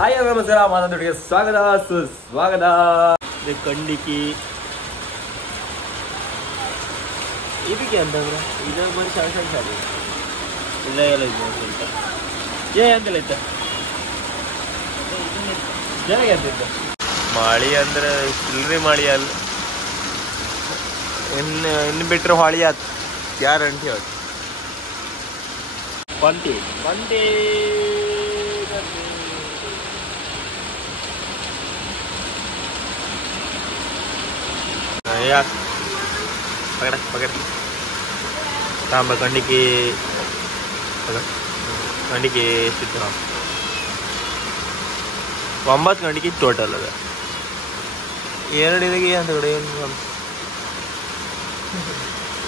Hi ನಮಸ್ಕಾರ ಮಾತಾಡೋರಿಗೆ ಸ್ವಾಗತ ಸುಸ್ವಾಗತ. ಕಂಡಿಕಿ ಇದಕ್ಕೆ ಅಂತಂದ್ರೆ ಇದು ಬರೀ ಸಣ್ಣ ಸಣ್ಣ ಸಾರಿ ಇಲ್ಲ ಎಲ್ಲ ಇದೆ ಅಂತ ಅಂತೆಲ್ಲ ಇತ್ತ ಜನಗೆ ಅಂತಿದ್ದ ಮಾಳಿ ಅಂದ್ರೆ ಚಿಲ್ಲರಿ ಮಾಳಿ ಅಲ್ಲ, ಇನ್ನು ಬಿಟ್ಟರೆ ಹೊಳಿ ಆಯ್ತು ಗ್ಯಾರಂಟಿ ಅವತ್ತು. ಬಂಟಿ ಬಂಟಿ ಯಾಕೆ ಪಗಡ ಪಗಡ ತಾಂಬ ಕಂಡಿಗೆ ಕಂಡಿಗೆ ಎಷ್ಟಿತ್ತು ನಾವು 9 ಗಂಟೆಗೆ ಟೋಟಲ್ ಅದ. 2 ಇದಕ್ಕೆ ಅಂತ ಕಡೆ ಏನು ಗ್ರಾಮ್ಸ್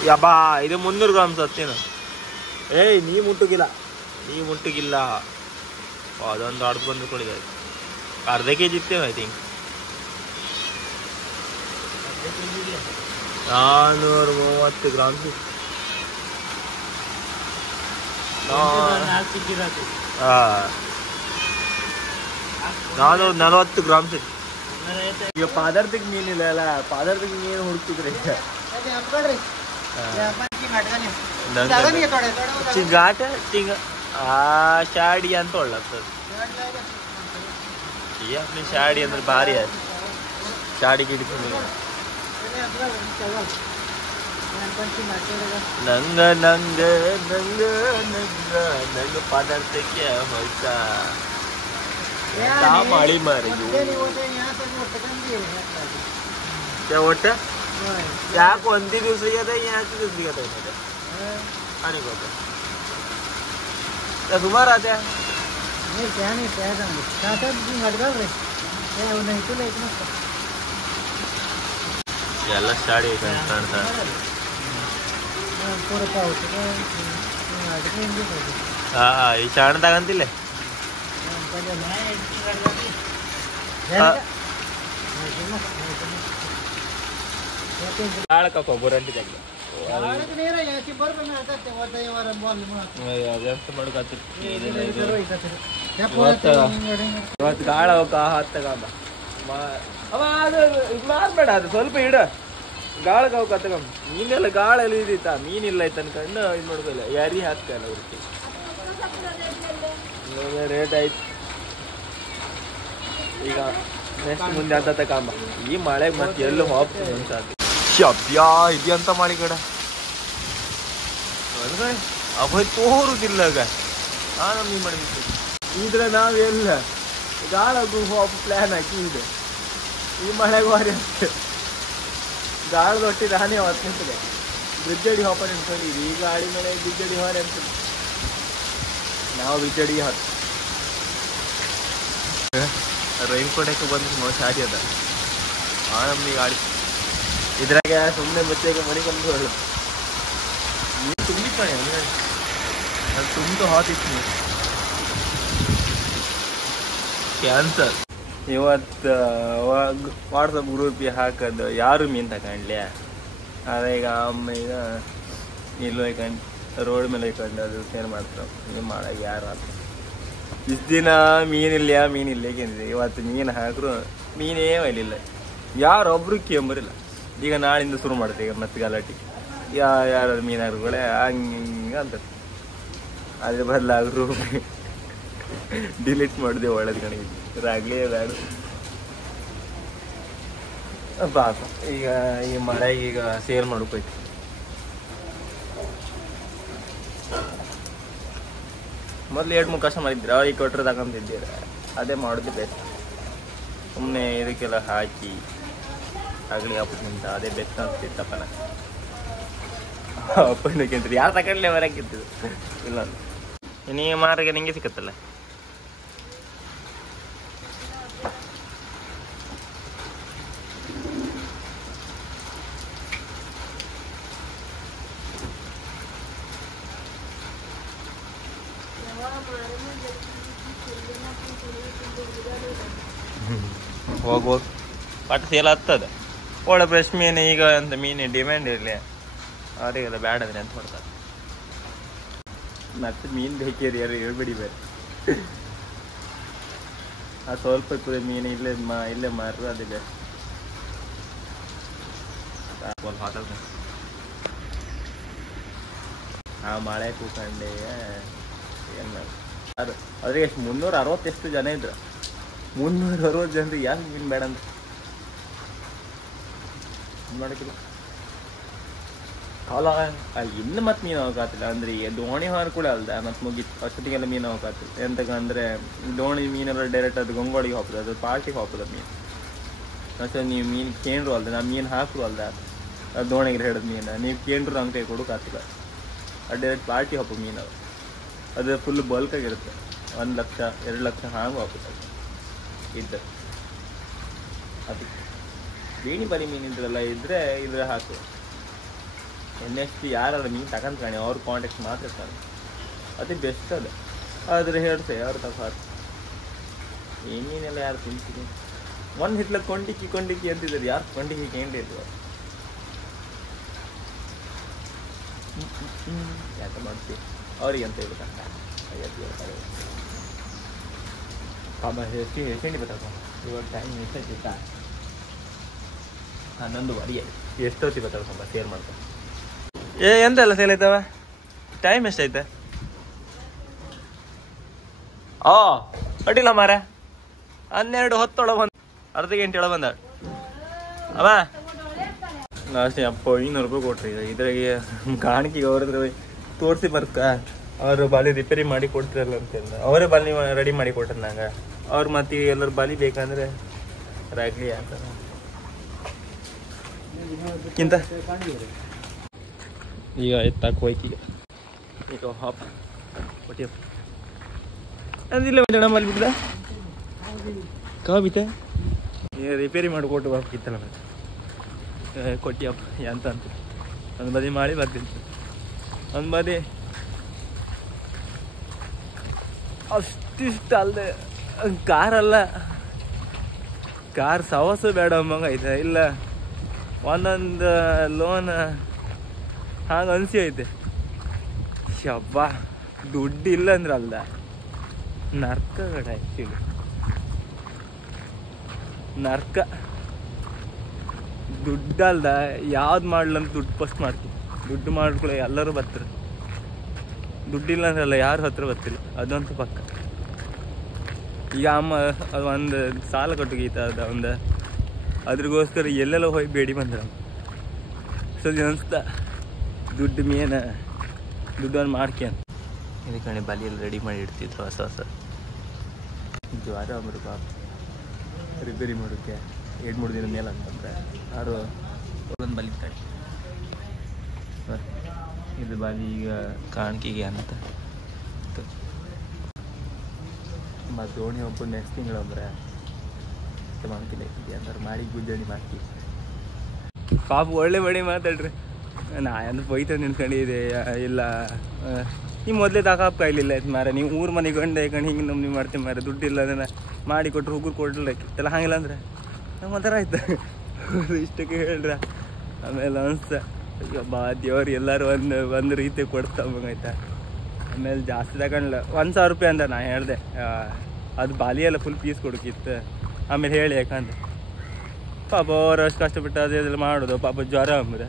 ಯಬ್ಬಾ ಇದು 300 ಗ್ರಾಮ್ಸ್ ಹತ್ತೇನು. ಏಯ್ ನೀ ಮುಟ್ಟುಗಿಲ್ಲ ಅದೊಂದು ಅರ್ಧ ಬಂದು ಕೊಡಿದೆ, ಅರ್ಧ ಕೆಜಿ ಇತ್ತೇನು ಐ ಥಿಂಕ್. 430 ಗ್ರಾಮ್ಸ್ ಇತ್ತು. 440 ಗ್ರಾಮ್ಸ್ ಇತ್ತು. ಈಗ ಪಾದಾರ್ಥಕ್ಕೆ ಮೀನಿಲ್ಲ ಅಲ್ಲ, ಪಾದಾರ್ಥಕ್ಕೆ ಮೀನು ಹುಡುಕ್ತಿದ್ರಿ ಘಾಟ ಟಿಂಗ ಶಾಡಿ ಅಂತ ಒಳ್ಳಾಗ್ತದೆ. ಈ अपनी ಶಾಡಿ ಅಂದ್ರೆ ಭಾರಿ ಅದು, ಶಾಡಿ ಗಿಡಿಕೊಂಡು ನಂಗ ನಂಗ ನಂಗ ನಂಗ ನಂಗ ಪದಾರ್ಥಕ್ಕೆ ಹೊಸ ಮಾಳಿ ಮಾರಿ ಒಟ್ಟ ಯಾಕೆ ಒಂದೇ ದಿವ್ಸ ಅದ ಯಾಕೆ ದಿವ್ಸ आणि ಗೊತ್ತ ಸುಮಾರು ಅದೇ ಎಲ್ಲ ಶಾಡಿ ಕಾಣ್ತಾ ಈ ಶಾಣ ತಗಂತಿಲ್ಲ ಕೊಬ್ಬರಿ ಅಂಟಿದಾಗ ಇವತ್ತು ಗಾಳ ಹತ್ತಗಮ್ಮ ಇದು ಮಾರ್ಬೇಡ, ಅದು ಸ್ವಲ್ಪ ಇಡ ಗಾಳಗ ಕತ್ತಗಮ್ಮ. ಮೀನೆಲ್ಲ ಗಾಳಲ್ಲಿ ಇದಿತ್ತ, ಮೀನಿಲ್ಲ ಐತೆ ಅನ್ಕೊಂಡು ಇದು ಮಾಡ್ಕೋಲ್ಲ, ಯಾರಿ ಹಾಕ್ತಲ್ಲ ಅವ್ರಿಗೆ ರೇಟ್ ಆಯ್ತು. ಈಗ ನೆಕ್ಸ್ಟ್ ಮುಂದೆ ಅಂತ ತಕಂಬ. ಈ ಮಳೆಗೆ ಮತ್ತೆ ಎಲ್ಲೂ ಹೋಗ್ತೀನಿ ಅನ್ಸಾತಿ. ಶಬ್ಯಾ ಇದೆಯಂತ ಮಾಡಿ ಕಡೆ ಅಂದ್ರೆ ಅಭಯ್ ತೋರುದಿಲ್ಲ ನಮ್ಗೆ ಮಾಡಿಬಿಟ್ಟು ಇದ್ರೆ ನಾವೆಲ್ಲ ಗಾಳಗೂ ಹೋಗಿ ಪ್ಲ್ಯಾನ್ ಹಾಕಿ ಇದೆ. ಈ ಮಳೆಗೆ ವಾರಿ ಅಂತ ಗಾಳದೊಟ್ಟಿ ನಾನೇ ಹೊತ್ತು ನಿಂತದೆ. ಬ್ರಿಜ್ಜಡಿ ಹೋಪ ನಿಂತ್ಕೊಂಡಿದ್ವಿ, ಈ ಗಾಡಿ ಮೇಲೆ ಬ್ರಿಜ್ಜಡಿ ಹೊರೆ ಅಂತ ನಾವು ಬ್ರಿಜ್ಜಡಿಗೆ ಹೊತ್ತು ರೈನ್ ಕೋಟಕ್ಕೆ ಬಂದು ಮೋಸ ಆಡಿ ಅದ ನಮ್ಗೆ ಗಾಡಿ ಇದ್ರಾಗ ಸುಮ್ಮನೆ ಬಚ್ಚೆಗೆ ಮನೆ ಬಂದು ಹೇಳು ನೀರು ತುಂಬಿತ್ತಾನೆ ಅದು ತುಂಬ ಹಾತಿತ್ತು. ಕ್ಯಾನ್ಸರ್ ಇವತ್ತು ವಾಟ್ಸಪ್ ಗ್ರೂಪಿಗೆ ಹಾಕೋದು ಯಾರು ಮೀನು ತಗೊಂಡ್ಲಿ ಅದೇ. ಈಗ ಅಮ್ಮ ಈಗ ಇಲ್ಲಿ ಹೋಯ್ಕೊಂಡು ರೋಡ್ ಮೇಲೆ ಹೋಯ್ಕೊಂಡು ಅದು ಶೇರ್ ಮಾಡ್ತಾರೆ. ನೀವು ಮಾಡಾಗ ಯಾರು ಆತ ಇಷ್ಟು ದಿನ ಮೀನಿಲ್ಲ ಏನಿದೆ, ಇವತ್ತು ಮೀನು ಹಾಕಿದ್ರು ಮೀನೇ ಒಯ್ಲಿಲ್ಲ, ಯಾರೊಬ್ರು ಕೇಂಬರಿಲ್ಲ. ಈಗ ನಾಳಿಂದ ಶುರು ಮಾಡ್ತೀವಿ ಈಗ ಮತ್ತೆ ಗಲಾಟೆ, ಯಾರು ಮೀನು ಹಾಕಿದ್ರೆ ಹಂಗೆ ಅಂತ ಅದ್ರ ಬದಲಾಗ್ರು ಡಿಲೀಟ್ ಮಾಡಿದೆ. ಒಳ್ಳೇದು ಕಣಿಗೆ ರಾಗ್ಲೇ ಬೇಡ ಪಾಪ. ಈಗ ಈ ಮಳೆಗೆ ಈಗ ಸೇಲ್ ಮಾಡ್ಕೋಯ್ತು. ಮೊದಲು 2-3 ಕಸ್ಟಮರ್ ಇದ್ರೆ ಅವ್ರಿಗೆ ಕೊಟ್ಟರೆ ತಗೊಂತಿದ್ದೀರ, ಅದೇ ಮಾಡೋದು ಬೆಸ್ಟ್. ಸುಮ್ಮನೆ ಇದಕ್ಕೆಲ್ಲ ಹಾಕಿ ಆಗಲಿ ಹಬ್ಬಕ್ಕಿಂತ ಅದೇ ಬೆಸ್ಟ್ ಅನ್ಸ್ತಿತ್ತಪ್ಪನ. ಅಪ್ಪನಕ್ಕಿಂತ ಯಾರು ತಗೊಂಡ್ಲೆ ಹೊರಗಿತ್ತು ಇಲ್ಲ ನೀ ಮಾರಿಗೆ ನಿಂಗೆ ಸಿಕ್ಕತ್ತಲ್ಲ. ಹೋಗಿ ಪಟ್ಟು ಸೇಲ್ ಆಗ್ತದೆ. ಒಳ್ಳೆ ಫ್ರೆಶ್ ಮೀನು ಈಗ ಅಂತ ಮೀನು ಡಿಮ್ಯಾಂಡ್ ಇರಲಿ, ಅವರಿಗೆಲ್ಲ ಬೇಡಂದ್ರೆ ಅಂತ ಮಾಡ್ತಾರೆ. ಮತ್ತೆ ಮೀನು ಬೇಕಿರಿ ಯಾರು ಹೇಳ್ಬೇಡಿ ಬೇರೆ. ಆ ಸ್ವಲ್ಪ ಇರ್ತದೆ ಮೀನು ಇಲ್ಲೇ ಮಾರು ಅದೇ ಬೆಸ್ಟ್. ಆ ಮಳೆ ಕೂಕಂಡೆ ಏನು ಅದು ಅದ್ರಿಗೆ ಎಷ್ಟು 360 ಎಷ್ಟು ಜನ ಇದ್ರು. 360 ಜನರಿಗೆ ಯಾಕೆ ಮೀನು ಬೇಡ ಅಂತ ಮಾಡಕ್ಕಿಲ್ಲ. ಅಲ್ಲ ಅಲ್ಲಿ ಇನ್ನು ಮತ್ತೆ ಮೀನು ಹೋಗತ್ತಿಲ್ಲ ಅಂದ್ರೆ ದೋಣಿ ಹಾರು ಕೂಡ ಅಲ್ದ ಮತ್ತೆ ಮುಗಿತು ಅಷ್ಟೊತ್ತಿಗೆಲ್ಲ ಮೀನು ಹೋಗತ್ತಿಲ್ಲ. ಎಂತಕ್ಕಂದ್ರೆ ದೋಣಿ ಮೀನೆಲ್ಲ ಡೈರೆಕ್ಟ್ ಅದು ಗಂಗೋಳಿಗೆ ಹೋಗ್ತದೆ, ಅದು ಪಾರ್ಟಿಗೆ ಹೋಗ್ತದೆ ಮೀನು. ಅಷ್ಟೇ ನೀವು ಮೀನು ಕೇಂದ್ರು ಅಲ್ದ, ನಾ ಮೀನು ಹಾಕರು ಅಲ್ದ, ಅದು ದೋಣಿಗೆ ಹಿಡಿದ ಮೀನು ನೀವು ಕೇಂದ್ರು ನಮ್ಮ ಕೈ ಕೊಡೋಕ್ಕಾಗ್ತಿಲ್ಲ. ಅದು ಡೈರೆಕ್ಟ್ ಪಾರ್ಟಿ ಹೋಗ್ಬೋದು ಮೀನು. ಅದು ಫುಲ್ ಬಲ್ಕಾಗಿರುತ್ತೆ, 1 ಲಕ್ಷ 2 ಲಕ್ಷ ಹಾಂಗೆ ಹೋಗ್ತದೆ ಇದ್ದ. ಅದಕ್ಕೆ ಬೇಣಿ ಬಲಿ ಮೀನಿಂದ್ರೆಲ್ಲ ಇದ್ರೆ ಇದ್ರೆ ಹಾಕು. ನೆಕ್ಸ್ಟ್ ಯಾರು ಮೀನು ತಗೊಂಡ್ಕಾಣಿ ಅವ್ರ ಕಾಂಟ್ಯಾಕ್ಟ್ ಮಾತ್ರ ಇರ್ತಾರೆ, ಅದು ಬೆಸ್ಟ್. ಅದು ಆದರೆ ಹೇಳ್ತೆ ಯಾರು ತಗೋರು ಈ ಮೀನೆಲ್ಲ ಯಾರು ತಿಂತೀನಿ. ಒಂದು ಹಿಟ್ಲ ಕೊಂಡಿಕ್ಕಿ ಅಂತಿದ್ದಾರೆ, ಯಾರು ಕೊಂಡಿಕ್ಕಿ ಕೇಳಿದ್ರು ಯಾಕೆ ಮಾಡ್ತೀವಿ ಅವ್ರಿಗೆ ಅಂತ ಹೇಳ್ಬೇಕಂತ ಪಾಪ ಹೇಳಿ ಬರ್ತಪ್ಪ. ಇವಾಗ ಟೈಮ್ ಎಷ್ಟಾಯ್ತಿತ್ತ 11:15 ಎಷ್ಟೊತ್ತಿ ಬರ್ತಪ್ಪ ಶೇರ್ ಮಾಡ್ತಾರೆ. ಎಂತೆಲ್ಲ ಸೇಲ್ ಆಯ್ತವ? ಟೈಮ್ ಎಷ್ಟೈತೆ? ಅಡ್ಡಿಲ್ಲ ಮಾರ 12:10 ಬಂದ, ಅರ್ಧ ಗಂಟೆ ಒಳಗೆ ಬಂದ ಅವ ಲಾಸ್ಟ್ 500 ರೂಪಾಯಿ ಕೊಟ್ರಿ. ಇದ್ರಾಗೆ ಕಾಣಿಕೆಗೆ ಅವ್ರದ್ರ ತೋರಿಸಿ ಬರ್ತಾ ಅವರು ಬಾಲಿ ರಿಪೇರಿ ಮಾಡಿ ಕೊಡ್ತಿರಲ್ಲ ಅಂತಂದ ಅವರೇ ಬಾಲಿ ರೆಡಿ ಮಾಡಿ ಕೊಟ್ಟಾರ ನಂಗೆ. ಅವ್ರು ಮತ್ತೆ ಎಲ್ಲರೂ ಬಾಲಿ ಬೇಕಂದ್ರೆ ರಾಗ್ಲಿ ಅಂತ ಕಿಂತ ಈಗ ಎತ್ತಾಕ ಹೋಯ್ಕೀಗ ಈಗ ಹಾಪ್ ಕೊಟ್ಟಿ ಅಂದಿಲ್ಲ ಜನ ಮಲ್ಬಿಟ್ಟ ಕಾಬಿತ ರಿಪೇರಿ ಮಾಡಿಕೊಟ್ಟು ಬಾಕಿತ್ತಲ್ಲ ಮತ್ತೆ ಕೊಟ್ಟಿಯಪ್ಪ ಎಂತ ಅಂತ ಒಂದು ಬದಿ ಮಾಡಿ ಬರ್ತೀನಿ. ಒಂದು ಬದಿ ಅಷ್ಟಿಷ್ಟ ಅಲ್ಲದೆ ಕಾರಲ್ಲ, ಕಾರ್ ಸವಸು ಬೇಡ ಅಂಬಂಗ ಐತೆ. ಇಲ್ಲ ಒಂದೊಂದು ಲೋನ್ ಹಾಗೆ ಅನ್ಸಿ ಐತೆ. ಶಬ್ಬ ದುಡ್ಡು ಇಲ್ಲ ಅಂದ್ರೆ ಅಲ್ದ ನರ್ಕ ಕಡ ಆ್ಯಕ್ಚುಲಿ ನರ್ಕ. ದುಡ್ಡಲ್ದ ಯಾವ್ದು ಮಾಡ್ಲಂತ ದುಡ್ಡು ಫಸ್ಟ್ ಮಾಡ್ತೀವಿ. ದುಡ್ಡು ಮಾಡ್ಕೊಳ್ಳೋ ಎಲ್ಲರೂ ಬರ್ತಾರೆ, ದುಡ್ಡಿಲ್ಲ ಅಂದ್ರಲ್ಲ ಯಾರು ಹತ್ರ ಬರ್ತಿಲ್ಲ, ಅದಂತೂ ಪಕ್ಕ. ಈಗ ಅಮ್ಮ ಅದು ಒಂದು ಸಾಲ ಕೊಟ್ಟಗೀತ ಅದ ಒಂದು ಅದ್ರಿಗೋಸ್ಕರ ಎಲ್ಲೆಲ್ಲ ಹೋಗಿ ಬೇಡಿ ಬಂದ್ರ ಸರಿ ಅನಿಸ್ತಾ ದುಡ್ಡು ಮೇನ ದುಡ್ಡನ್ನು ಮಾಡ್ಕ್ಯಾನ ಇದು ಕಣೆ ಬಲಿಯಲ್ಲಿ ರೆಡಿ ಮಾಡಿ ಇಡ್ತಿದ್ರು ಹೊಸ ಹೊಸ ಜ್ವಾರ ಅಂಬರು ಪಾಪ ರಿಪೇರಿ ಮಾಡೋಕ್ಕೆ 2-3 ದಿನ ಮೇಲೆ ಅಂತಂದ್ರೆ ಯಾರು ಒಂದು ಬಲಿ ಕಣೆ ಇದು ಬಾಲಿ ಈಗ ಕಾಣಿಕೆಗೆ ಅಂತ ಮತ್ತು ದೋಣಿ ಒಬ್ಬರು ನೆಕ್ಸ್ಟ್ ತಿಂಗಳು ಅಂದ್ರೆ ಮಾಡ್ತಿಲ್ಲ ಅಂತಾರೆ ಮಾಡಿ ಗುಜ್ಜಣಿ ಮಾಡ್ತೀವಿ. ಪಾಪ ಒಳ್ಳೆ ಬಡಿ ಮಾತಾಡ್ರಿ. ನಾ ಎಂದು ಬೈತ ನಿನ್ಕೊಂಡಿದೆ ಇಲ್ಲ ನೀವು ಮೊದಲೇ ತಾಕಾಪ್ ಕಾಯ್ಲಿಲ್ಲ ಆಯ್ತು ಮಾರ. ನೀವು ಊರು ಮನೆಗೆ ಗಂಡ ಕಣ್ ಹಿಂಗೆ ನಮ್ಗೆ ನೀವು ಮಾಡ್ತೀವಿ ಮಾರ. ದುಡ್ಡಿಲ್ಲ ಅದನ್ನು ಮಾಡಿ ಕೊಟ್ಟರು ಹುಗುರು ಕೊಡ್ಲಿಲ್ಲ ಎಲ್ಲ ಹಂಗಿಲ್ಲ ಅಂದ್ರೆ ನಂಗೆ ಒಂಥರ ಆಯ್ತು ಇಷ್ಟಕ್ಕೆ ಹೇಳ್ರ. ಆಮೇಲೆ ಅನ್ಸ್ತ ಬಾ ದೇವ್ರು ಎಲ್ಲರೂ ಒಂದು ರೀತಿ ಕೊಡ್ತಾವಂಗಾಯ್ತಾ. ಆಮೇಲೆ ಜಾಸ್ತಿ ತಗೊಂಡ್ಲ 1,000 ರೂಪಾಯಿ ಅಂತ ನಾ ಹೇಳಿದೆ. ಅದು ಬಾಲಿಯೆಲ್ಲ ಫುಲ್ ಪೀಸ್ ಕೊಡೋಕ್ಕಿತ್ತು. ಆಮೇಲೆ ಹೇಳಿ ಯಾಕಂದ್ರೆ ಪಾಪ ಅವ್ರು ಅಷ್ಟು ಕಷ್ಟಪಟ್ಟು ಅದೆಲ್ಲ ಮಾಡೋದು ಪಾಪ ಜ್ವರ ಅಂಬುದು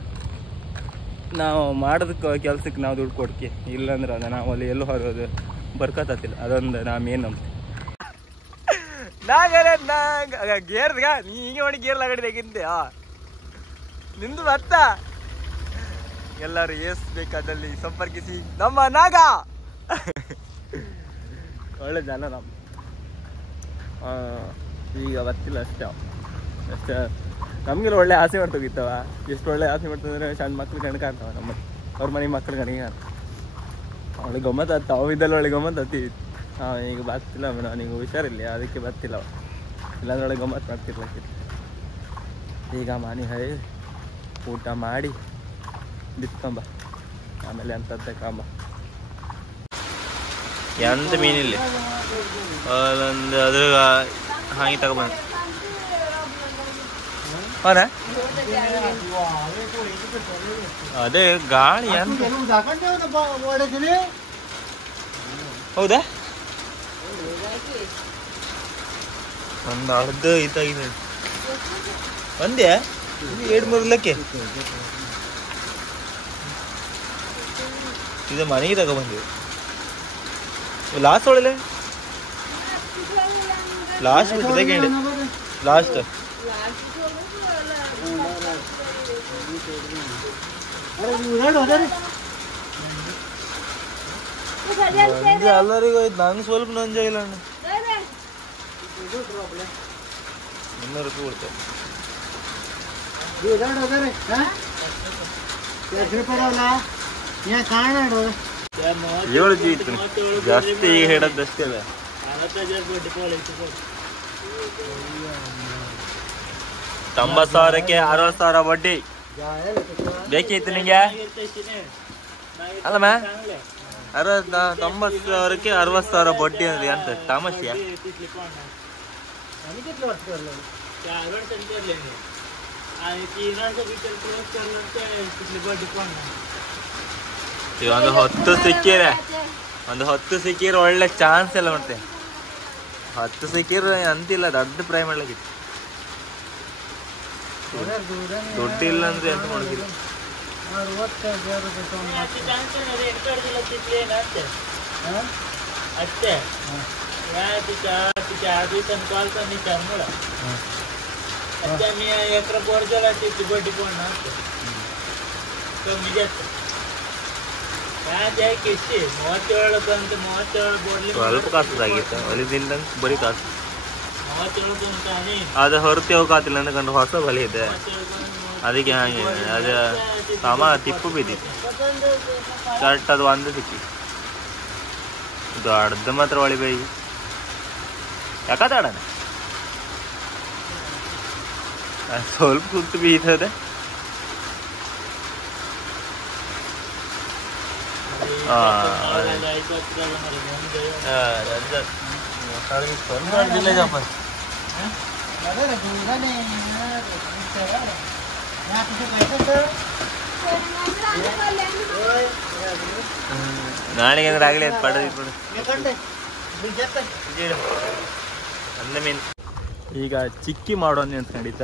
ನಾವು ಮಾಡೋದಕ್ಕೆ ಕೆಲ್ಸಕ್ಕೆ ನಾವು ದುಡ್ಡು ಕೊಡ್ಕಿ ಇಲ್ಲಾಂದ್ರೆ ಅದು ನಾವು ಅಲ್ಲಿ ಎಲ್ಲೂ ಹೊರೋದು ಬರ್ಕತ್ತಿಲ್ಲ. ಅದೊಂದು ನಾ ಮೇನ್ ನಂಬ್ತೀವಿ. ಗೇರ್ಗ ನೀ ಹಿಂಗೆ ಮಾಡಿ ಗೇರ್ ಲಗಡಿದಾಗಿದ್ದೆ ನಿಂದು ಬರ್ತ ಎಲ್ಲರೂ ಏಸ್ ಬೇಕಾದಲ್ಲಿ ಸಂಪರ್ಕಿಸಿ ನಮ್ಮ ನಾಗ ಒಳ್ಳೆ ಜನ ನಮ್ಮ ಈಗ ಬರ್ತಿಲ್ಲ ಅಷ್ಟೇ ನಮಗೆಲ್ಲ ಒಳ್ಳೆ ಆಸೆ ಮಾಡ್ತೋಗಿತ್ತವ. ಎಷ್ಟು ಒಳ್ಳೆ ಆಸೆ ಮಾಡ್ತಂದ್ರೆ ಸಣ್ಣ ಮಕ್ಳು ಕಣಕ ಆಗ್ತಾವ ನಮ್ಮ ಅವ್ರ ಮನೆ ಮಕ್ಳು ಕಣಿಗೆ ಒಳ್ಳೆ ಗಮ್ಮತ್ತು ಆಗ್ತಾವ. ಅವು ಇದ್ದಲ್ಲ ಒಳ್ಳೆ ಗಮ್ಮತ್ತು ಹತ್ತಿ ಈಗ ಬರ್ತಿಲ್ಲ ನನಗೆ ಹುಷಾರಿಲ್ಲ ಅದಕ್ಕೆ ಬರ್ತಿಲ್ಲ. ಇಲ್ಲಾಂದ್ರೆ ಒಳ್ಳೆ ಗಮ್ಮತ್ತು ಮಾಡ್ತಿರ್ಲಕ್ಕಿತ್ತು. ಈಗ ಮಾನಿ ಹೈ ಊಟ ಮಾಡಿ ಬಿತ್ಕೊಂಬ ಆಮೇಲೆ ಅಂತ ಕಾಂಬ ಎಂತ ಮೀನಿಲ್ಲ ಅದೊಂದು ಅದ್ರ ಹಾಗೆ ತಗೊಬಂದು ಅವನ ಅದೇ ಗಾಳಿ ಹೌದಾ ಒಂದು ಅರ್ಧ ಇದಾಗಿದೆ ಒಂದೇ 2-3 ಲಕ್ಕೆ ಇದು ಮನೆಗೆ ತಗೊಬಂದಿವಿ ಲಾಸ್ಟ್ ಒಳಲೆ ಲಾಸ್ಟ್ ಬಿಟ್ಟಿದೆ ಲಾಸ್ಟ್ ಎಲ್ಲರಿಗೂ ಆಯ್ತು ನಂಗೆ ಸ್ವಲ್ಪ ನಂಜಾಗಿಲ್ಲ ಅಣ್ಣ 200 ರೂಪಾಯಿ ಕೊಡ್ತೇವೆ ಜಾಸ್ತಿ ಈಗ ಹೇಳೋದಷ್ಟೇ ಅಲ್ಲ 90,000ಕ್ಕೆ 60,000 ಬಡ್ಡಿ ಬೇಕಿತ್ತು ನಿಂಗೆ ಅಲ್ಲ ಮ್ಯಾ 90,000ಕ್ಕೆ 60,000 ಬಡ್ಡಿ ಅಂದ್ರೆ ಅಂತ ತಮಾಷೆಯ ಒಂದು 10 ಸಿಕ್ಕಿರೆ ಒಳ್ಳೆ ಚಾನ್ಸ್ ಎಲ್ಲ ಮತ್ತೆ 10 ಸಿಕ್ಕಿರ ಅಂತಿಲ್ಲ ದೊಡ್ಡ ಪ್ರೈ ಮಾಡ್ಲಿಕ್ಕೆ ದುಡ್ಡಿಲ್ಲ ಅಂದ್ರೆ ಎಂತ ಮಾಡೋದಿಲ್ಲ ಸ್ವಲ್ಪ ಕಾಸದಾಗಿತ್ತು ಹೊಲಿದಿಲ್ಲ ಬರೀ ಕಾಸು ಅದು ಹೊರತಿ ಹೋಗಾತಿಲ್ಲ ಅಂದ್ಕೊಂಡು ಹೊಸ ಬಲಿ ಇದೆ ಅದಕ್ಕೆ ಹಾಗೆ ಅದು ಸಾಮ ತಿಪ್ಪು ಬಿದ್ದಿತ್ತು ಕರೆಕ್ಟ್ ಅದು ಒಂದು ಸಿಕ್ಕಿ ದೊಡ್ಡದು ಮಾತ್ರ ಹೊಳಿಬೇಯಿ ಯಾಕದಾಡಣ ಸ್ವಲ್ಪ ಸುತ್ತು ಬೀತದೆ ನಾಳೆಗೆ ಅಂದ್ರೆ ಆಗಲಿ ಅದು ಪಡೆದು ಅಂದ ಮೀನು ಈಗ ಚಿಕ್ಕಿ ಮಾಡೋದು ಅಂತ ಖಂಡಿತ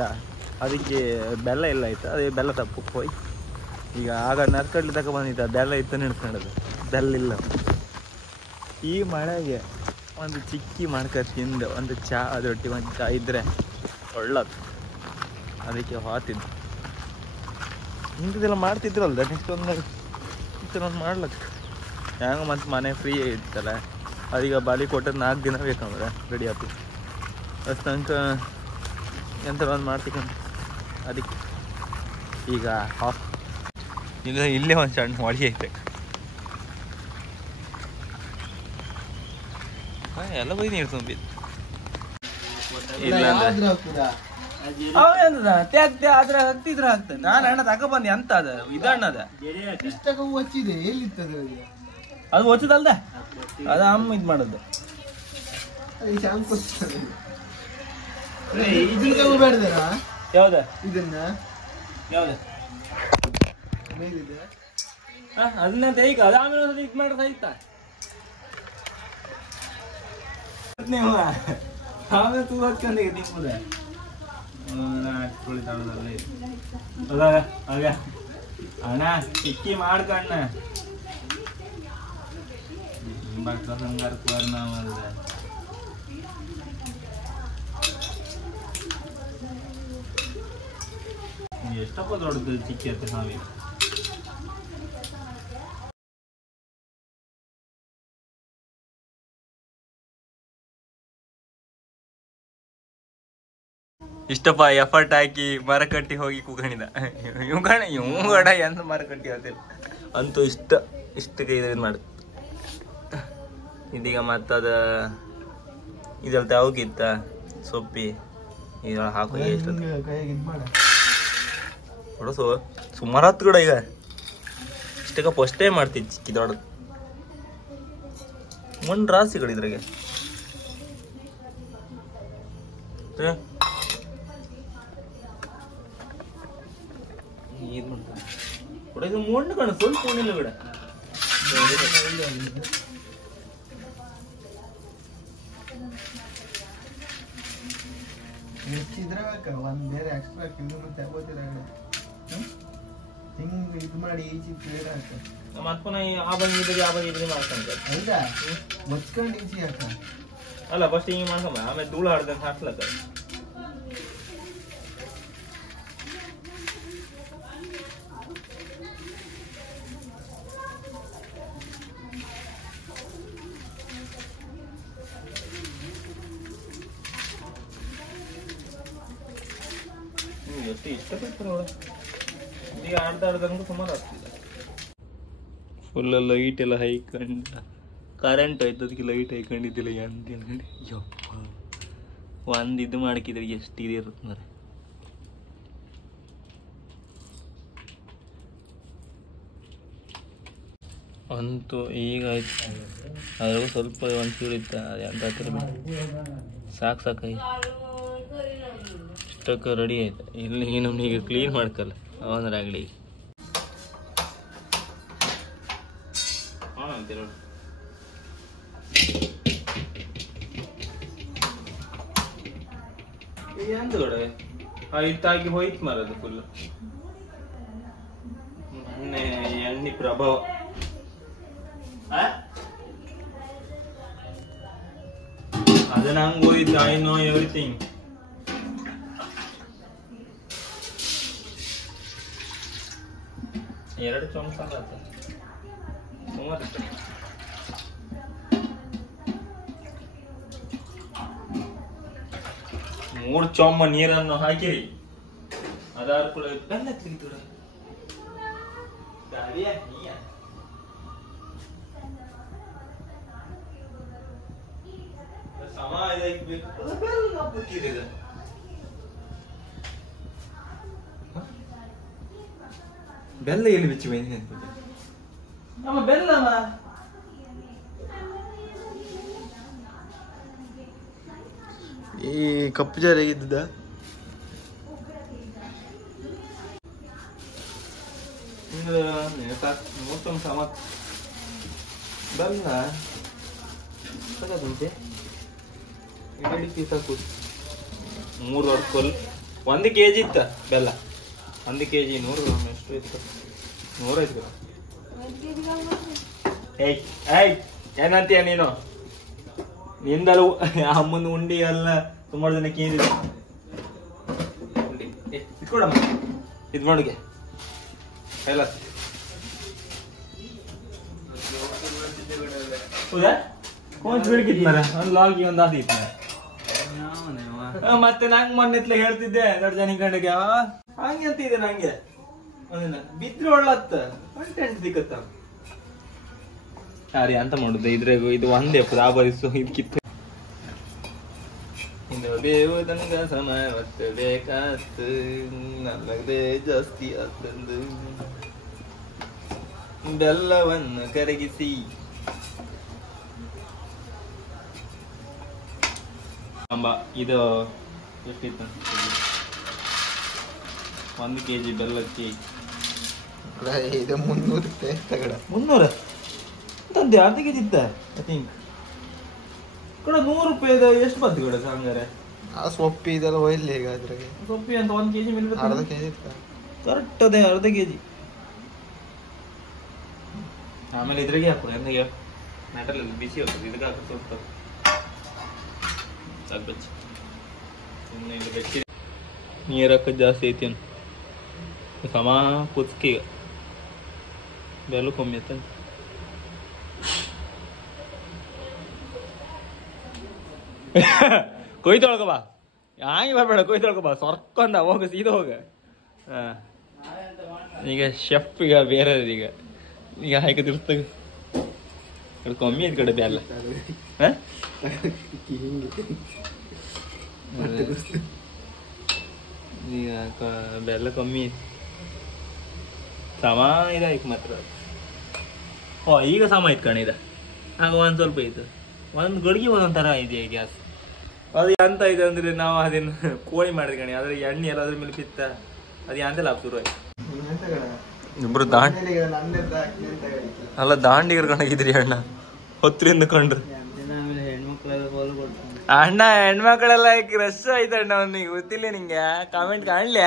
ಅದಕ್ಕೆ ಬೆಲ್ಲ ಎಲ್ಲ ಆಯ್ತು ಅದೇ ಬೆಲ್ಲ ತಪ್ಪು ಹೋಯ್ ಈಗ ಆಗ ನರ್ಕಡ್ಲಿ ತಕ ಬಂದಿದ್ದ ಬೆಲ್ಲ ಇತ್ತು ನೆನ್ಸ್ಕೊಂಡದು ಬೆಲ್ಲ ಇಲ್ಲ ಈ ಮಳೆಗೆ ಒಂದು ಚಿಕ್ಕಿ ಮಾಡ್ಕ ತಿಂದು ಒಂದು ಚಾ ಅದೊಟ್ಟಿ ಒಂದು ಚಾ ಇದ್ರೆ ಒಳ್ಳದು ಅದಕ್ಕೆ ಹಾತಿದ್ದು ಇಂಥದ್ದೆಲ್ಲ ಮಾಡ್ತಿದ್ರಲ್ದ ನೆಕ್ಸ್ಟ್ ಒಂದು ಮಾಡ್ಲಕ್ಕೆ ಹೆಂಗೆ ಮತ್ತು ಮನೆ ಫ್ರೀ ಇರ್ತಲ್ಲ ಅದೀಗ ಬಾಲಿ ಕೊಟ್ಟದ್ದು 4 ದಿನ ಬೇಕಂದ್ರೆ ರೆಡಿ ಆಗ್ತದೆ ಅಷ್ಟು ತನಕ ಎಂತ ಒಂದು ಮಾಡ್ತಿಕೊಂಡು ಅದಕ್ಕೆ ಈಗ ಇಲ್ಲೇ ಒಂದು ಸಣ್ಣ ಹೊಳಿ ಐತೆ ಎಲ್ಲ ಬೈ ನೀರು ತುಂಬಿದ್ದು ಇಲ್ಲ ಆದ್ರೆ ಹತ್ತಿದ್ರೆ ಆಗ್ತದೆ ನಾನು ಅಣ್ಣ ತಗೊಬಂದಿ ಅಂತ ಅದ ಇದಣ್ಣದ ಅದು ಒಚ್ಚದಲ್ದ ಅದು ಅಮ್ಮ ಇದು ಮಾಡೋದು ಯಾವ್ದ ಇದನ್ನ ಯಾವ್ದ ಅದನ್ನ ಈಗ ಅದು ಆಮೇಲೆ ಇದು ಮಾಡ್ದ ಆಯ್ತಾ ನೀವು ಆಮೇಲೆ ತೂ ಹತ್ಕೊಂಡೆ ನಿಮ್ಮದ ಆಗ ಅಣ್ಣ ಚಿಕ್ಕಿ ಮಾಡ್ಕಣ್ಣ ಸಂಗಾರ ಎಷ್ಟಪ್ಪ ದೊಡ್ಡದು ಚಿಕ್ಕಿ ಅಂತ ಸ್ವಾಮಿ ಇಷ್ಟಪ್ಪ ಎಫರ್ಟ್ ಹಾಕಿ ಮರ ಕಟ್ಟಿ ಹೋಗಿ ಕೂಗಣಿದ ಇವಂಗಡ ಎಂತ ಮರ ಕಟ್ಟಿ ಹೇಳ್ತಿಲ್ಲ ಅಂತೂ ಇಷ್ಟಕ್ಕೆ ಇದು ಮಾಡು ಇದೀಗ ಮತ್ತದ ಇದೆಲ್ಲ ಅವಗಿತ್ತ ಸೊಪ್ಪಿ ಇದ್ರೊಳಗೆ ಹಾಕೋ ಎಷ್ಟು ಹೊಡಸು ಸುಮಾರು ಹತ್ತು ಕೂಡ ಈಗ ಇಷ್ಟಕ್ಕ ಫಸ್ಟೇ ಮಾಡ್ತಿದ್ದೆ ಚಿಕ್ಕಿ ದೊಡ್ಡದು ಮಣ್ಣು ರಾಸಿಗಳು ಇದ್ರಾಗೆ ಇದು ಮಣ್ಣು ಕಣ ಸ್ವಲ್ಪ ಮಣ್ಣಿಲ್ಲ ಬಿಡ ಇದ್ರಾಗ ಒಂದ್ ಬೇರೆ ಎಕ್ಸ್ಟ್ರಾ ಕಿಲೋಮೀಟರ್ ತಗೋತಿರಾಗ ಹಿಂಗ್ ಇದು ಮಾಡಿ ಈಚಿ ಪ್ಲೇಟ್ ಹಾಕ ಮತ್ ಪುನಃ ಆ ಬಂದಿದ್ರೆ ಮಾಡ್ಕೊಂತ ಹೌದಾ ಮಚ್ಕೊಂಡು ಈಚಿ ಹಾಕ ಅಲ್ಲ ಫಸ್ಟ್ ಹಿಂಗೆ ಮಾಡ್ಕೊಂಬ ಆಮೇಲೆ ಧೂಳು ಹಾಡ್ದಂಗೆ ಹಾಕ್ಲಕ್ಕ ಎಷ್ಟು ಇಷ್ಟಪಡ್ತಾರೆ ಅವಳು ಈಗ ಆಡ್ದಂಗೂ ಸುಮಾರು ಆಗ್ತಿಲ್ಲ ಫುಲ್ ಲೈಟ್ ಎಲ್ಲ ಹೈಕಂಡು ಕರೆಂಟ್ ಆಯ್ತು ಅದಕ್ಕೆ ಲೈಟ್ ಹೈಕೊಂಡಿದ್ದಿಲ್ಲ ಅಂತೀನಿ ಯಪ್ಪ ಒಂದು ಇದು ಮಾಡ್ಕಿದ್ರೆ ಎಷ್ಟು ಇದು ಇರುತ್ತೆ ಮರೆ ಅಂತೂ ಈಗ ಆಯ್ತು ಅದ್ರಾಗ ಸ್ವಲ್ಪ ಒಂಚೂರು ಇತ್ತು ಅದು ಸಾಕಾಯಿ ಇಷ್ಟಕ್ಕೆ ರೆಡಿ ಆಯ್ತು ಇಲ್ಲಿ ನಮ್ಗೆ ಈಗ ಕ್ಲೀನ್ ಮಾಡ್ಕಲ್ಲ ಅವಂದ್ರೆ ಆಗಲಿ ಎಂತ ಕಡೆ ಇತ್ತಾಗಿ ಹೋಯ್ತು ಮರದು ಫುಲ್ ಮೊನ್ನೆ ಎಣ್ಣೆ ಪ್ರಭಾವ ಅದು ನಂಗೆ ಹೋಯ್ತು ಐ ನೋ ಎವ್ರಿಥಿಂಗ್ ಎರಡು ಚಮಚ ಆಗತ್ತೆ ಸುಮಾರು ಮೂರು ಚೊಮ್ಮ ನೀರನ್ನು ಹಾಕಿರಿ ಅದಾದ ಕೂಡ ಬೆಲ್ಲ ತೆಗಿತುಡ ಸಮ ಇದಕ್ಕೆ ಬೆಲ್ಲ ಬೆಲ್ಲ ಎಲ್ಲಿ ಬಿಚ್ಚಿ ಬೈನಿ ನಮ್ಮ ಬೆಲ್ಲಮ್ಮ ಈ ಕಪ್ಪು ಜಾರ ಇದ್ದ ಬೆಲ್ಲ ಸಾಕುಂಟೆ 2 ಪೀಸ್ ಹಾಕು 3 ಹೊಡ್ಕೊಲ್ 1 kg ಇತ್ತ ಬೆಲ್ಲ 1 kg 100 ಗ್ರಾಮ್ ಎಷ್ಟು ಇತ್ತು 100 ಐತೆ ಏಯ್ ಏನಂತೀಯ ನೀನು ನಿಂದಲು ಅಮ್ಮನ ಉಂಡಿ ಎಲ್ಲ ಸುಮಾರು ಜನ ಕೇಳಿದೆ ಇಟ್ಕೊಡಮ್ಮ ಇದು ಮಾಡುಗೆ ಎಲ್ಲ ಹೌದಾ ಕೋಚ್ ಬೆಳಗಿದ್ ಮರ ಒಂದು ಲಾಗಿ ಒಂದು ಆದಿತ್ತು ಮತ್ತೆ ನಂಗೆ ಮೊನ್ನೆತ್ಲೆ ಹೇಳ್ತಿದ್ದೆ ಎರಡು ಜನ ಗಂಡಗೆ ಹಂಗೆ ಅಂತಿದೆ ನಂಗೆ ಬಿದ್ರೆ ಒಳ್ಳತ್ತ ಕಂಟೆಂಟ್ ಸಿಕ್ಕತ್ತ ಯಾರಿ ಅಂತ ಮಾಡುದು ಇದ್ರಾಗ ಇದು ಒಂದೇ ಪ್ರಾಬರಿಸು ಇದು ಕಿತ್ತು ಇದು ಬೇವುದಂಗ ಸಮವತ್ತು ಬೇಕಾತ್ ನಲ್ಲದೆ ಜಾಸ್ತಿ ಆತಂದು ಬೆಲ್ಲವನ್ನು ಕರಗಿಸಿ ಅಂಬ ಇದು ಎಷ್ಟಿತ್ತು 1 kg ಬೆಲ್ಲಕ್ಕೆ ಇದು 300 ರೂಪಾಯಿ ತಗಡ 300 ತಂದೆ ಅರ್ಧ ಕೆಜಿ ಇತ್ತ ಐ ಥಿಂಕ್ ಕೂಡ 100 ರೂಪಾಯಿದ ಎಷ್ಟು ಬಂತು ಕೂಡ ಹಂಗಾರೆ ಆ ಸೊಪ್ಪಿ ಇದೆಲ್ಲ ಒಯ್ಲಿ ಈಗ ಅದ್ರಾಗೆ ಸೊಪ್ಪಿ ಅಂತ 1 kg ಮೇಲೆ ಅರ್ಧ ಕೆಜಿ ಇತ್ತ ಕರೆಕ್ಟ್ ಅದೇ ಅರ್ಧ kg ಆಮೇಲೆ ಇದ್ರಾಗೆ ಹಾಕು ಎಂದಾಗೆ ಮ್ಯಾಟರ್ ಬಿಸಿ ಹೋಗ್ತದೆ ಇದಕ್ಕೆ ಹಾಕಿ ಸ್ವಲ್ಪ ಸಾಕು ಬಚ್ಚಿ ಸುಮ್ಮನೆ ಇಲ್ಲಿ ಬೆಚ್ಚಿ ನೀರಕ್ಕೆ ಜಾಸ್ತಿ ಐತಿ ಅಂತ ಸಮ ಕುಚ್ಕಿ ಬೆಲ್ಲ ಕಮ್ಮಿ ಐತಂತ ಕೊಯ್ತೊಳ್ಕ ಬಾ ಹಂಗೆ ಬರ್ಬೇಡ ಕೊಯ್ತೊಳ್ಕ ಬಾ ಸರ್ಕೊಂಡ ಹೋಗ ಸೀದಾ ಹೋಗ ಈಗ ಶೆಫ್ ಈಗ ಬೇರೆ ಈಗ ಹಾಕದಿರ್ತಾಗ ಕಮ್ಮಿ ಐತಿ ಕಡೆ ಬೆಲ್ಲ ಈಗ ಬೆಲ್ಲ ಕಮ್ಮಿ ಐತಿ ಸಮ ಇದಾಯ್ತು ಮಾತ್ರ ಈಗ ಸಮ ಐತ್ ಕಣ ಇದ ಆಗ ಒಂದ್ ಸ್ವಲ್ಪ ಐತೆ ಒಂದ್ ಗಡಿಗೆ ಒಂದೊಂಥರ ಇದೆಯಾ ಗ್ಯಾಸ್ ಅದು ಎಂತ ಇದೆ ಅಂದ್ರೆ ನಾವು ಅದನ್ನ ಕೋಳಿ ಮಾಡಿದ ಕಣಿ ಅದ್ರ ಎಣ್ಣೆ ಎಲ್ಲ ಅದ್ರ ಮೇಲೆ ಪಿತ್ತ ಅದು ಎಂತೆಲ್ಲ ಶುರು ಆಯ್ತು ಇಬ್ರು ಅಲ್ಲ ದಾಂಡಿಗರ್ ಕಣಗಿದ್ರಿ ಅಣ್ಣ ಹೊತ್ತರಿಂದ ಕಂಡ್ರು ಹೆಣ್ಮಕ್ಳೆಲ್ಲ ಅಣ್ಣ ಹೆಣ್ಮಕ್ಳೆಲ್ಲ ರಶ್ ಆಯ್ತಣ್ಣ ಅವನಿಗೆ ಗೊತ್ತಿಲ್ಲ ನಿಂಗೆ ಕಾಮೆಂಟ್ ಕಾಣ್ಲಿ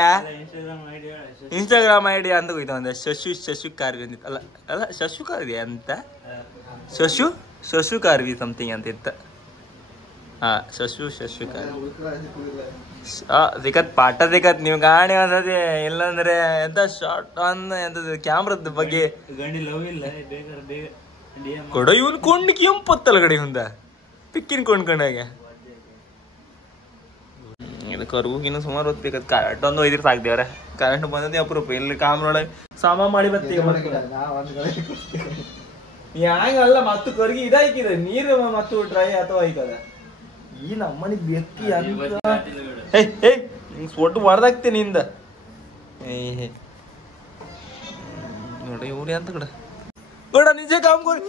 ಇನ್ಸ್ಟಾಗ್ರಾಮ್ ಐಡಿ ಅಂತ ಹೋಯ್ತು ಒಂದು ಶಶು ಕಾರ್ವಿ ಅಂದಿತ್ತು ಅಲ್ಲ ಅಲ್ಲ ಶಶು ಕಾರ್ವಿ ಅಂತ ಶಶು ಕಾರ್ವಿ ಸಮಥಿಂಗ್ ಅಂತ ಇತ್ತು ಹಾ ಶಶು ಕಾರ್ವಿ ಸಿಕ್ಕತ್ ಪಾಠ ಸಿಕ್ಕತ್ ನೀವು ಗಾಣಿ ಒಂದ್ಸತಿ ಇಲ್ಲಾಂದ್ರೆ ಎಂತ ಶಾರ್ಟ್ ಆನ್ ಎಂತದ ಕ್ಯಾಮ್ರದ್ ಬಗ್ಗೆ ಕೊಡ ಇವನ್ ಕೊಂಡು ಕೆಂಪತ್ತಲ್ಲ ಕಡೆ ಹುಂದ ಪಿಕ್ಕಿನ ಕೊಂಡ್ಕೊಂಡಾಗ ಕರ್ಗಿನ ಸುಮಾರು ಹೊತ್ತು ಬೇಕತ್ ಕರೆಂಟ್ ಒಂದು ಒಯ್ದಿರ್ ಸಾಕ್ದೇವ್ರೆ ಕರೆಂಟ್ ಬಂದದೇ ಅಪರೂಪ ಇಲ್ಲಿ ಕಾಮ್ರೊಳಗೆ ಸಾಮ ಮಾಡಿ ಬರ್ತೀವಿ ಹ್ಯಾಂಗಲ್ಲ ಮತ್ತು ಕರ್ಗಿ ಇದಾಯ್ಕಿದ ನೀರು ಮತ್ತು ಡ್ರೈ ಅಥವಾ ಐಕದ ಈ ನಮ್ಮನಿಗೆ ಬೆಕ್ಕಿ ಅಂತ ಒಟ್ಟು ಹೊಡೆದಾಗ್ತೀನಿ ನಿಂದ ನೋಡಿ ಇವ್ರಿ ಅಂತ ಕಡ ಬೇಡ ನಿಜ ಕಾಮ್ಕೋರಿ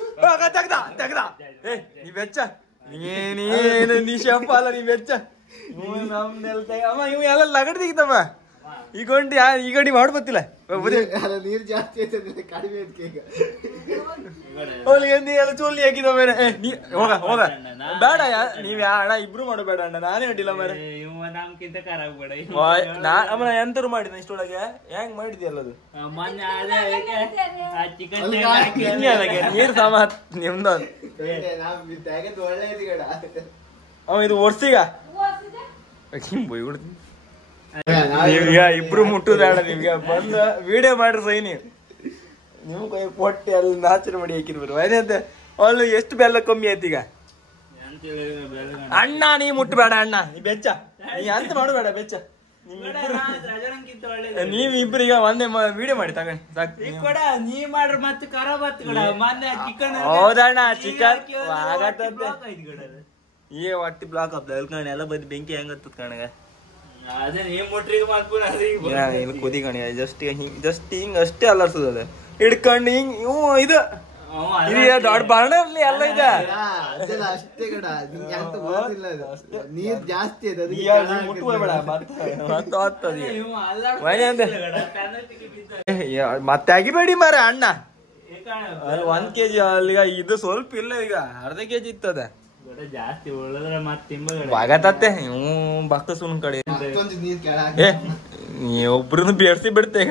ತೆಗ್ದ ನೀ ಬೆಚ್ಚ ನೀನು ನೀ ಶಂಪ ಅಲ್ಲ ನೀ ಬೆಚ್ಚ ಅಮ್ಮ ಇವ್ ಎಲ್ಲ ಲಗಡ್ ತೆಗಿತಮ್ಮ ಈಗ ಗಂಡಿ ಮಾಡ್ಬತ್ತಿಲ್ಲ ನೀರು ಜಾಸ್ತಿ ಕಡಿಮೆ ಎಲ್ಲ ಚೋಲಿ ಹಾಕಿದ ಮೇಲೆ ಹೋಗ ಬೇಡ ನೀವ್ ಅಣ್ಣ ಇಬ್ರು ಮಾಡಬೇಡ ಅಣ್ಣ ನಾನೇ ಅಡ್ಡಿಲ್ಲ ಮೇಲೆ ಅಮ್ಮ ಎಂತರು ಮಾಡಿದ ಇಷ್ಟೊಳಗೆ ಹೆಂಗ್ ಮಾಡಿದ್ಯಲ್ಲ ಅದು ನೀರ್ ಸಾಮ ನಿಮ್ದ ಅವ ಇದು ಒರ್ಸಿಗ ನೀವೀಗ ಇಬ್ರು ಮುಟ್ಟುದಾಡ ನಿಮ್ಗೆ ಬಂದ ವಿಡಿಯೋ ಮಾಡ್ರಿ ಸೈ ನೀವು ಕೈ ಕೊಟ್ಟಿ ಅಲ್ಲಿ ನಾಚನೆ ಮಾಡಿ ಹಾಕಿರ್ಬರು ಅದೇಂತ ಅಲ್ಲಿ ಎಷ್ಟು ಬೆಲ್ಲ ಕಮ್ಮಿ ಆಯ್ತು ಈಗ ಅಣ್ಣ ನೀ ಮುಟ್ಟಬೇಡ ಅಣ್ಣ ನೀ ಬೆಚ್ಚ ನೀ ಅಂತ ಮಾಡಬೇಡ ಬೆಚ್ಚ ನೀವಿಬ್ರೀಗ ಒಂದೇ ವಿಡಿಯೋ ಮಾಡಿ ತಗೊಂಡು ನೀ ಮಾಡ್ರಿ ಮತ್ತೆ ಖರಾಬ್ ಚಿಕನ್ ಹೌದಣ್ಣ ಚಿಕನ್ ಏ ಒಟ್ಟಿ ಬ್ಲಾಕ್ ಆಗ್ತದೆ ಕಣ ಎಲ್ಲ ಬದಿ ಬೆಂಕಿ ಹೆಂಗತ್ತದ ಕಣಗ ಇಲ್ಲಿ ಕುದಿ ಕಣಿ ಜಸ್ಟ್ ಹಿಂಗ್ ಅಷ್ಟೇ ಅಲ್ಲರ್ಸದ ಅದ ಹಿಡ್ಕೊಂಡು ಹಿಂಗ್ ಇವು ಇದು ದೊಡ್ಡ ಬಾಣಲ್ಲಿ ಎಲ್ಲ ಇದೆ ಅಷ್ಟೇ ಕಡ ನೀರ್ ಜಾಸ್ತಿ ಮತ್ತೆ ಅಗಿಬೇಡಿ ಮಾರ ಅಣ್ಣ ಅಲ್ಲಿ 1 kg ಅಲ್ಲಿಗ ಇದು ಸ್ವಲ್ಪ ಇಲ್ಲ ಈಗ ಅರ್ಧ kg ಇತ್ತದ ಜಾಸ್ತಿ ಉಳಿದ್ರೆ ಮತ್ತೆ ಬಾಗತ್ತೆ ಇವ್ ಬಕ್ಕ ಸುನ್ ಕಡೆ ಒಬ್ರನ್ನ ಬೇಡ್ಸಿ ಬಿಡ್ತೆ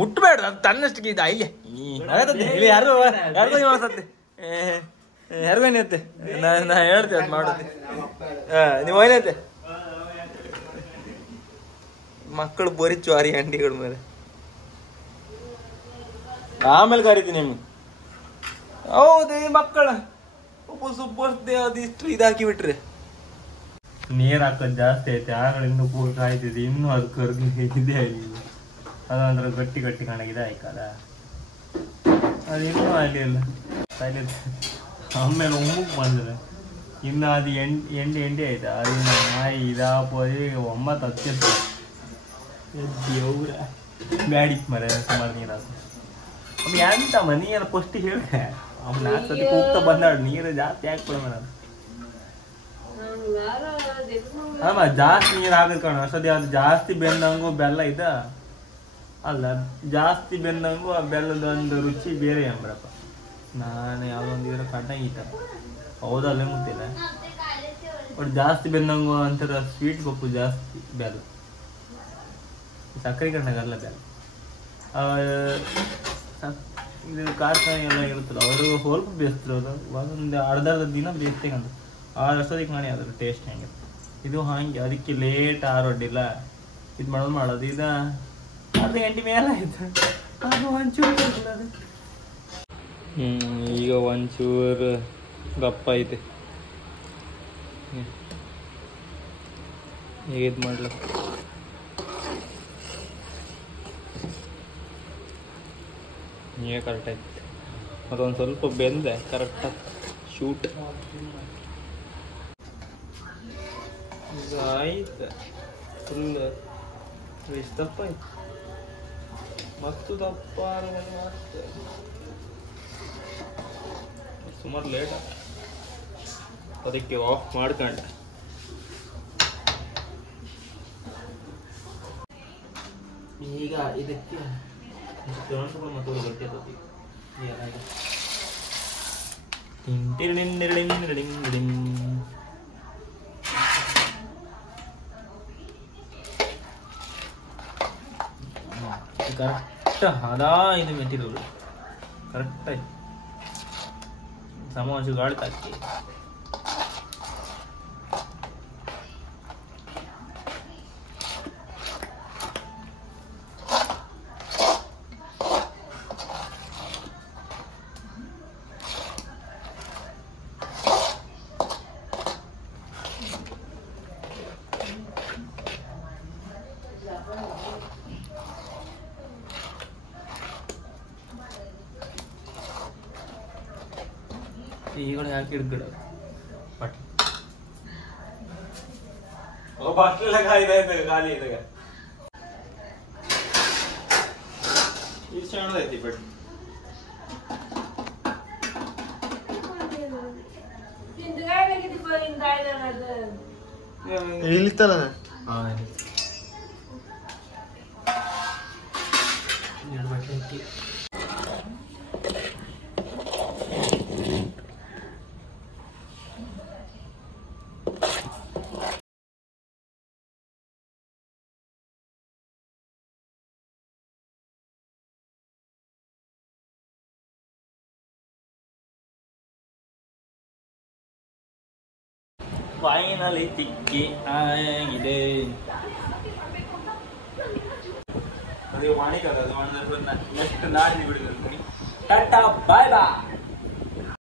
ಮುಟ್ಬೇಡ ತನ್ನಷ್ಟಿಗೆ ಇದ ಇಲ್ಲಿ ಯಾರ್ದು ಮಾಡ್ಸತ್ತೆ ಯಾರಿಗೂ ಏನೈತೆ ನಾ ಹೇಳ್ತೆ ಅದ್ ಮಾಡುತ್ತೆ ನೀವ್ ಏನೈತೆ ಮಕ್ಕಳು ಬೋರಿ ಚ್ವಾರಿ ಅಂಡಿಗಳ ಮೇಲೆ ಆಮೇಲೆ ಕರಿತೀನಿ ನಿಮ್ಗೆ ಹೌದು ಈ ಮಕ್ಕಳ ಸುಬ್ಬರ್ಸ್ದೆ ಅದಿಷ್ಟು ಇದಾಕಿ ಬಿಟ್ರಿ ನೀರ್ ಹಾಕೋದ್ ಜಾಸ್ತಿ ಐತೆ ಆಗಳಿಂದ ಕೂಡ ಕಾಯ್ತಿದೆ ಇನ್ನೂ ಅದು ಕರ್ದು ಇದೆ ಅದಂದ್ರೆ ಗಟ್ಟಿ ಕಾಣಗಿದೆ ಆಯ್ಕದ ಅದು ಇನ್ನೂ ಆಗಲಿಲ್ಲ ಆಮೇಲೆ ಒಮ್ಮಕ್ ಬಂದ್ರೆ ಇನ್ನು ಅದು ಎಂಡಿ ಆಯ್ತು ಅದನ್ನ ನಾಯಿ ಇದಾಪೋದಿ 9 ಹತ್ತಿರ ದೇವ್ರ ಬ್ಯಾಡಿಕ್ ಮರ ಸುಮಾರು ನೀರು ಹಾಕಿ ಅಮ್ಮ ಎಂತಮ್ಮ ನೀರು ಫಸ್ಟ್ ಹೇಳ್ದೆ ಅವ್ನು 4 ಸತಿ ಕೂಗ್ತಾ ಬಂದಾಳ ನೀರು ಜಾಸ್ತಿ ಹಾಕ್ಬಿಡ ನಾನು ಅಮ್ಮ ಜಾಸ್ತಿ ನೀರು ಹಾಕದ್ ಕಾಣ ಅಷ್ಟೊತ್ತಿ ಅದು ಜಾಸ್ತಿ ಬೆಂದಂಗು ಬೆಲ್ಲ ಇದ ಅಲ್ಲ ಜಾಸ್ತಿ ಬೆಂದಂಗು ಆ ಬೆಲ್ಲದ ಒಂದು ರುಚಿ ಬೇರೆ ಅಂಬ್ರಪ್ಪ ನಾನು ಯಾವ್ದೊಂದು ಇದ್ರ ಕಟ್ಟ ಈತ ಹೌದಲ್ಲೇ ಗೊತ್ತಿಲ್ಲ ಬಟ್ ಜಾಸ್ತಿ ಬೆಂದಂಗು ಅಂತರ ಸ್ವೀಟ್ ಪಪ್ಪು ಜಾಸ್ತಿ ಬೆಲ್ಲ ಸಕ್ಕರೆ ಕಣ್ಣಾಗಲ್ಲ ಬೆಲ್ಲ ಇದು ಕಾರ್ಖಾನೆ ಎಲ್ಲ ಇರುತ್ತಲ್ಲ ಅವರು ಸ್ವಲ್ಪ ಬೇಯಿಸ್ತಿರೋದು ಒಂದೊಂದು ಅರ್ಧ ದಿನ ಬೇಯಿಸ್ತೇಕಂತ ಅಷ್ಟೊತ್ತಿಗೆ ಮಾಡಿ ಅದ್ರ ಟೇಸ್ಟ್ ಹೆಂಗಿರುತ್ತೆ ಇದು ಹಾಗೆ ಅದಕ್ಕೆ ಲೇಟ್ ಆರೋಡಿಲ್ಲ ಇದು ಮಾಡೋದು ಇದು ಅರ್ಧ ಗಂಟೆ ಮೇಲೆ ಆಯ್ತು ಅದು ಒಂಚೂರು ಈಗ ಒಂಚೂರು ದಪ್ಪ ಐತೆ ಹೇಗೆ ಇದು ಮಾಡ್ಲ ನೀವೇ ಕರೆಕ್ಟ್ ಆಯ್ತು ಮತ್ತೊಂದು ಸ್ವಲ್ಪ ಬೆಂದೆ ಕರೆಕ್ಟಾಗಿ ಶೂಟ್ ಆಯ್ತು ಫುಲ್ ಎಷ್ಟು ದಪ್ಪ ಆಯ್ತು ಮತ್ತು ದಪ್ಪ ಸುಮಾರು ಲೇಟ್ ಅದಕ್ಕೆ ಆಫ್ ಮಾಡ್ಕೊಂಡೆ ಈಗ ಇದಕ್ಕೆ ಮತ್ತೆ ಗಟ್ಟಿ ಕರೆಕ್ಟ್ ಅದಾ ಇದು ಮೆಟೀರಿಯಲ್ ಕರೆಕ್ಟ್ ಆಯ್ತು ಸಮೋಸ ಗಾಳಿ ತಾಕಿ ಈಗಡೆ ಹಾಕಿ ಹಿಡ್ಕಡ ಬಟ್ ಬಾಟ್ಲೆಲ್ಲ ಕಾಯ್ದಾಯ್ತು ಖಾಲಿ ಇದಾಗ ಇದು ಸಣ್ಣದೈತಿ ಬಟ್ ಇಲ್ಲಿತ್ತಲ್ಲ ಎರಡು ಬಟ್ಟೆ ಹಾಕಿ ಫೈನಲಿ ತಿಕ್ಕಿ ಆಗಿದೆ ಅದು ಮಾಡಿಕಲ್ಲ ಅದು ಮಾಡಿದ್ರೆ ನೆಕ್ಸ್ಟ್ ನಾಳೆ ಬಿಡಿದ್ರು ಟಾಟಾ ಬಾಯ್ ಬಾಯ್